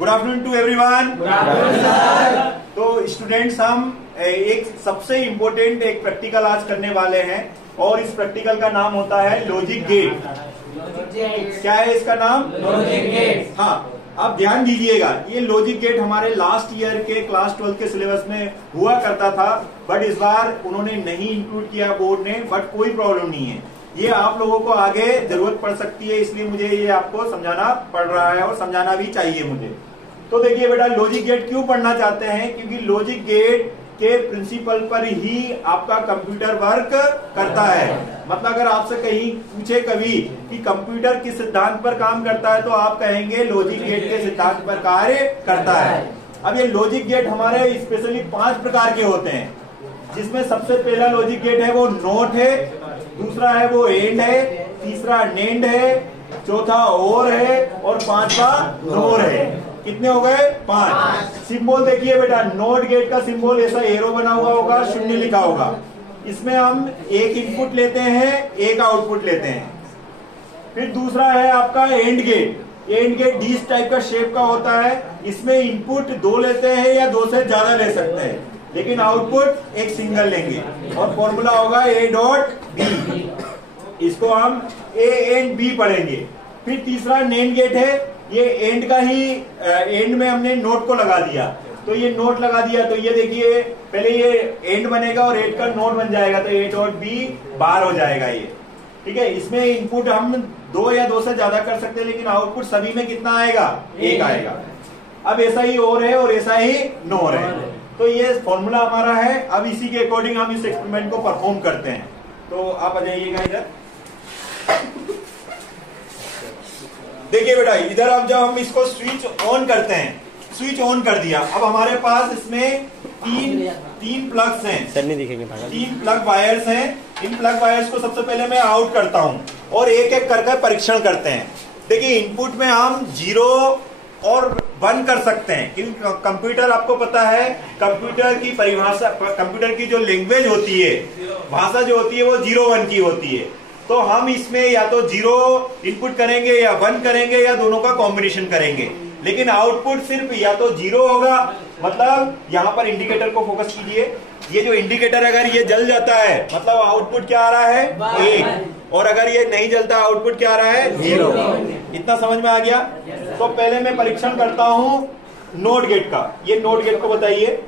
Good afternoon to everyone. Good afternoon sir. तो students, हम एक सबसे इम्पोर्टेंट एक प्रैक्टिकल आज करने वाले हैं और इस प्रैक्टिकल का नाम होता है लॉजिक गेट। क्या है इसका नाम? Logic gate. हाँ, आप ध्यान दीजिएगा, ये लॉजिक गेट हमारे लास्ट ईयर के क्लास 12 के सिलेबस में हुआ करता था, बट इस बार उन्होंने नहीं इंक्लूड किया बोर्ड ने। बट कोई प्रॉब्लम नहीं है, ये आप लोगों को आगे जरूरत पड़ सकती है, इसलिए मुझे ये आपको समझाना पड़ रहा है और समझाना भी चाहिए मुझे। तो देखिए बेटा, लॉजिक गेट क्यों पढ़ना चाहते हैं? क्योंकि लॉजिक गेट के प्रिंसिपल पर ही आपका कंप्यूटर वर्क करता है। मतलब अगर आपसे कहीं पूछे कभी कि कंप्यूटर किस सिद्धांत पर काम करता है, तो आप कहेंगे लॉजिक गेट के सिद्धांत पर कार्य करता है। अब ये लॉजिक गेट हमारे स्पेशली 5 प्रकार के होते हैं, जिसमें सबसे पहला लॉजिक गेट है वो नोट है, दूसरा है वो एंड है, तीसरा नेंड है, चौथा और है और पांचवा नोर है। कितने हो गए? 5। सिंबल देखिए बेटा, नोट गेट का सिंबल ऐसा एरो बना हुआ होगा, शून्य लिखा होगा। इसमें हम एक इनपुट लेते हैं, एक आउटपुट लेते हैं। फिर दूसरा है आपका AND gate. AND gate dish type का शेप का होता है, इसमें इनपुट 2 लेते हैं या 2 से ज्यादा ले सकते हैं, लेकिन आउटपुट एक सिंगल लेंगे और फॉर्मूला होगा A.B। इसको हम A एंड B पढ़ेंगे। फिर तीसरा नेंड गेट है, ये एंड का ही एंड में हमने नोट को लगा दिया, तो ये नोट लगा दिया, तो ये देखिए पहले ये एंड बनेगा और एंड का नोट बन जाएगा, तो A.B बाहर हो जाएगा ये। ठीक है, इसमें इनपुट हम 2 या 2 से ज्यादा कर सकते हैं, लेकिन आउटपुट सभी में कितना आएगा? 1 आएगा। अब ऐसा ही और है और ऐसा ही नोर है। तो ये फॉर्मूला हमारा है। अब इसी के अकॉर्डिंग हम इस एक्सपेरिमेंट को परफॉर्म करते हैं। तो आप आ जाइएगा इधर। देखिए बेटा, इधर अब जब हम इसको स्विच ऑन करते हैं, स्विच ऑन कर दिया, अब हमारे पास इसमें तीन प्लग्स हैं, सर नहीं दिखेंगे, 3 प्लग वायर्स हैं। इन प्लग वायर्स को सबसे पहले मैं आउट करता हूं और एक एक करके परीक्षण करते हैं। देखिए, इनपुट में हम 0 और 1 कर सकते हैं, क्योंकि कंप्यूटर आपको पता है, कंप्यूटर की परिभाषा, कंप्यूटर की जो लैंग्वेज होती है, भाषा जो होती है, वो 0-1 की होती है। तो हम इसमें या तो 0 इनपुट करेंगे या 1 करेंगे या दोनों का कॉम्बिनेशन करेंगे, लेकिन आउटपुट सिर्फ या तो 0 होगा। मतलब यहाँ पर इंडिकेटर को फोकस कीजिए, ये जो इंडिकेटर अगर ये जल जाता है, मतलब आउटपुट क्या आ रहा है? 1, और अगर ये नहीं जलता आउटपुट क्या आ रहा है? 0। इतना समझ में आ गया? तो पहले मैं परीक्षण करता हूँ नोट गेट का। ये नोट गेट को बताइए।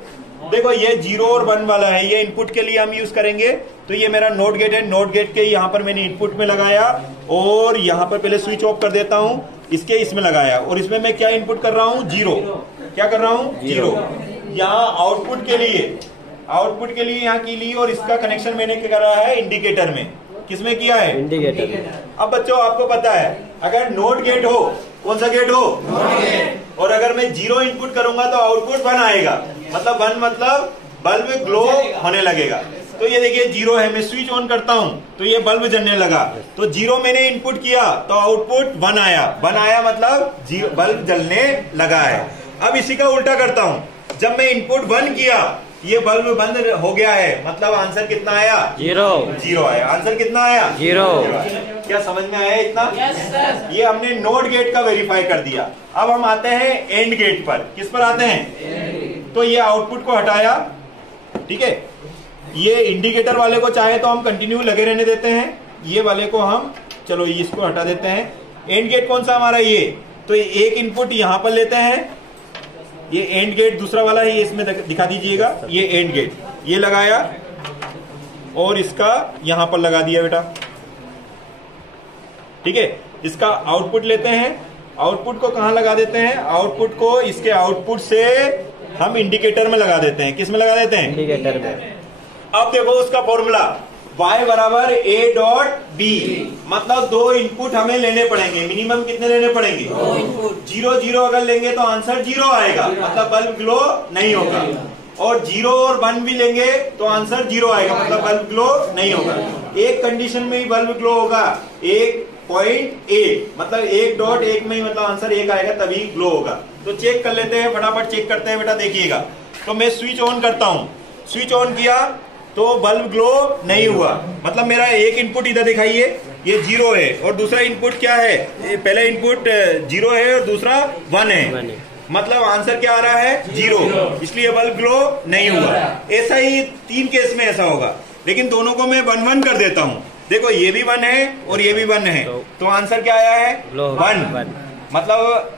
देखो, ये 0 और 1 वाला है, ये इनपुट के लिए हम यूज करेंगे। तो ये मेरा नोट गेट है। नोट गेट के यहाँ पर मैंने इनपुट में लगाया और यहाँ पर पहले स्विच ऑफ कर देता हूँ, इसके इसमें लगाया, और इसमें मैं क्या इनपुट कर रहा हूँ? 0। क्या कर रहा हूँ? 0। यहाँ आउटपुट के लिए यहाँ की ली, और इसका कनेक्शन मैंने क्या करा है? इंडिकेटर में। किसमें किया है? इंडिकेटर। अब बच्चों, आपको पता है, अगर नोट गेट हो, कौन सा गेट हो? और अगर मैं 0 इनपुट करूंगा तो आउटपुट 1 आएगा। मतलब 1 मतलब बल्ब ग्लो होने लगेगा। तो ये देखिए 0 है, मैं स्विच ऑन करता हूं तो ये बल्ब जलने लगा। तो 0 मैंने इनपुट किया तो आउटपुट 1 आया। 1 आया मतलब बल्ब जलने लगा है। अब इसी का उल्टा करता हूं, जब मैं इनपुट 1 किया, ये बल्ब बंद हो गया है, मतलब आंसर कितना आया? 0 आया। आंसर कितना आया? 0। क्या समझ में आया इतना? ये हमने नोट गेट का वेरीफाई कर दिया। अब हम आते हैं एंड गेट पर। किस पर आते हैं? तो ये आउटपुट को हटाया, ठीक है। ये इंडिकेटर वाले को चाहे तो हम कंटिन्यू लगे रहने देते हैं, ये वाले को हम चलो इसको हटा देते हैं। एंड गेट कौन सा हमारा? ये तो एक इनपुट यहां पर लेते हैं, ये एंड गेट दूसरा वाला है, ये इसमें दिखा दीजिएगा। ये एंड गेट ये लगाया और इसका यहां पर लगा दिया बेटा, ठीक है। इसका आउटपुट लेते हैं, आउटपुट को कहां लगा देते हैं? आउटपुट को इसके आउटपुट से हम इंडिकेटर में लगा देते हैं। किस में लगा देते हैं? इंडिकेटर में। अब देखो उसका फॉर्मूला, y बराबर A.B। मतलब 2 इनपुट हमें लेने पड़ेंगे। मिनिमम कितने लेने पड़ेंगे? 2 इनपुट। 0-0 अगर लेंगे तो आंसर 0 आएगा, मतलब बल्ब ग्लो नहीं होगा। और 0 और 1 भी लेंगे तो आंसर 0 आएगा, मतलब बल्ब ग्लो नहीं होगा। एक कंडीशन में ही बल्ब ग्लो होगा, 1.1, मतलब 1.1 में ही मतलब आंसर 1 आएगा, तभी ग्लो होगा। तो चेक कर लेते हैं, फटाफट चेक करते हैं बेटा। देखिएगा, तो मैं स्विच ऑन करता हूं, स्विच ऑन किया तो बल्ब ग्लो नहीं हुआ, मतलब मेरा एक इनपुट इधर दिखाइए, ये 0 है और दूसरा इनपुट क्या है? पहला इनपुट 0 है और दूसरा 1 है, मतलब आंसर क्या आ रहा है? 0। इसलिए बल्ब ग्लो नहीं हुआ। ऐसा ही 3 केस में ऐसा होगा, लेकिन दोनों को मैं 1 1 कर देता हूँ। देखो ये भी 1 है और ये भी 1 है, तो आंसर क्या आया है? 1। मतलब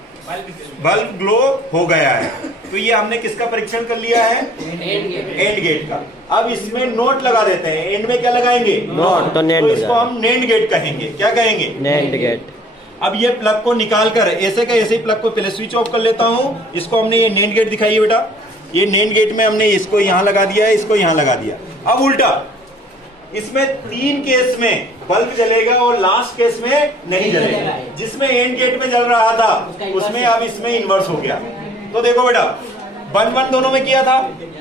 बल्ब ग्लो हो गया है। तो ये हमने किसका परीक्षण कर लिया है? एंड गेट का। अब इसमें नोट लगा देते हैं। एंड में क्या लगाएंगे? नोट। तो इसको हम नेंड गेट कहेंगे। क्या कहेंगे? NAND gate. अब ये प्लग को निकाल कर ऐसे का ऐसे ही प्लग को पहले स्विच ऑफ कर लेता हूं। इसको हमने ये नेंड गेट दिखाई है बेटा, ये नेंड गेट में हमने इसको यहां लगा दिया है, इसको यहां लगा दिया। अब उल्टा, इसमें 3 केस में बल्ब जलेगा और लास्ट केस में नहीं जलेगा। जिसमें एंड गेट में जल रहा था उसमें अब इसमें इन्वर्स हो गया। तो देखो बेटा 1 1 दोनों में किया था,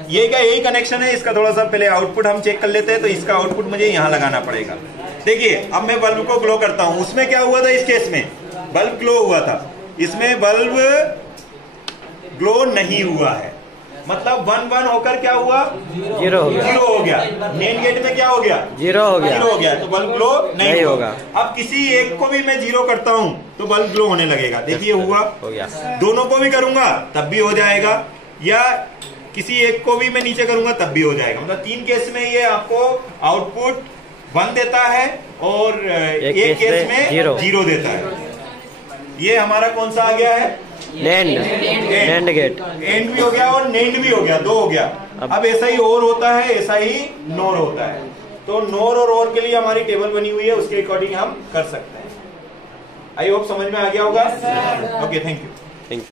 ये क्या यही कनेक्शन है। इसका थोड़ा सा पहले आउटपुट हम चेक कर लेते हैं, तो इसका आउटपुट मुझे यहां लगाना पड़ेगा। देखिए अब मैं बल्ब को ग्लो करता हूं। उसमें क्या हुआ था? इस केस में बल्ब ग्लो हुआ था, इसमें बल्ब ग्लो नहीं हुआ है। मतलब 1 1 होकर क्या हुआ? 0 हो गया। नेंड गेट में क्या हो गया? 0 हो गया। तो बल्ब ग्लो नहीं होगा। अब किसी एक को भी मैं 0 करता हूं तो बल्ब ग्लो होने लगेगा। देखिए हुआ, हो गया। दोनों को भी करूंगा तब भी हो जाएगा, या किसी एक को भी मैं नीचे करूंगा तब भी हो जाएगा। मतलब 3 केस में ये आपको आउटपुट 1 देता है और एक केस में 0 देता है। ये हमारा कौन सा आ गया है? NAND gate. एंड भी हो गया और नेंड भी हो गया, 2 हो गया। अब ऐसा ही और होता है, ऐसा ही नोर होता है। तो नोर और ओर के लिए हमारी टेबल बनी हुई है, उसके अकॉर्डिंग हम कर सकते हैं। आई होप समझ में आ गया होगा। Okay, thank you.